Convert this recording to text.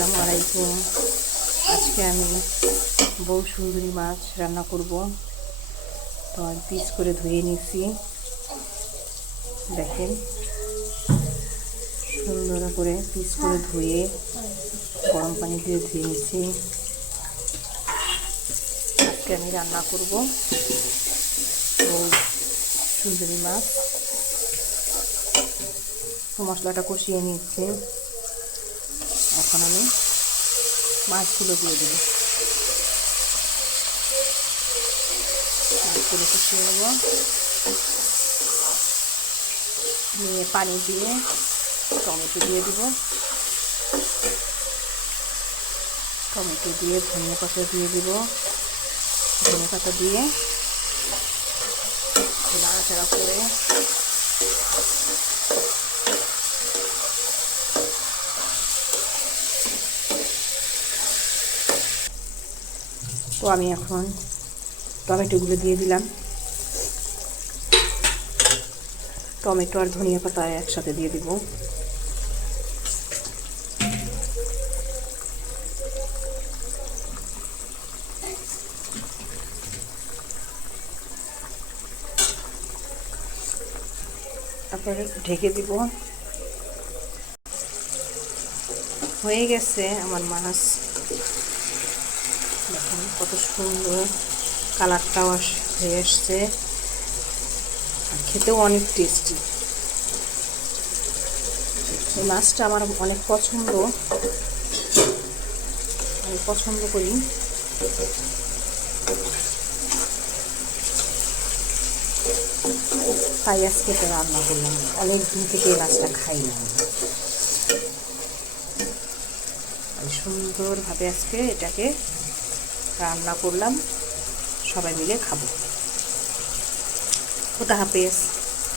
আসসালামু আলাইকুম। আজকে আমি বউ সুন্দরী মাছ রান্না করব। তো আমি পিস করে ধুয়ে নিয়েছি, দেখেন সুন্দর করে পিস করে ধুয়ে গরম পানি দিয়ে ধুয়ে নিয়েছি। আজকে আমি রান্না করব বউ সুন্দরী মাছ। তো মশলাটা কষিয়ে নিচ্ছি, এখন আমি মাছগুলো দিয়ে দেব। মাছগুলো কষিয়ে নেব, নিয়ে পানি দিয়ে টমেটো দিয়ে দেব। টমেটো দিয়ে ধনিয়া পাতা দিয়ে দেব। ধনিয়া পাতা দিয়ে নাড়াচাড়া করে তো আমি এখন টমেটোগুলো দিয়ে দিলাম। টমেটো আর ধনিয়া পাতা একসাথে দিয়ে দিব। তারপরে ঢেকে দিব। হয়ে গেছে আমার মাছ, দেখুন কত সুন্দর কালারটাও হয়ে আসছে, খেতেও অনেক টেস্টি। এই মাছটা আমার অনেক পছন্দ, আমি পছন্দ করি। তাই আজকে তো রান্না করলাম, অনেক দিন থেকে এই মাছটা খাই না। আমি সুন্দরভাবে আজকে এটাকে রান্না করলাম, সবাই মিলে খাবো। খোদা হাফেজ।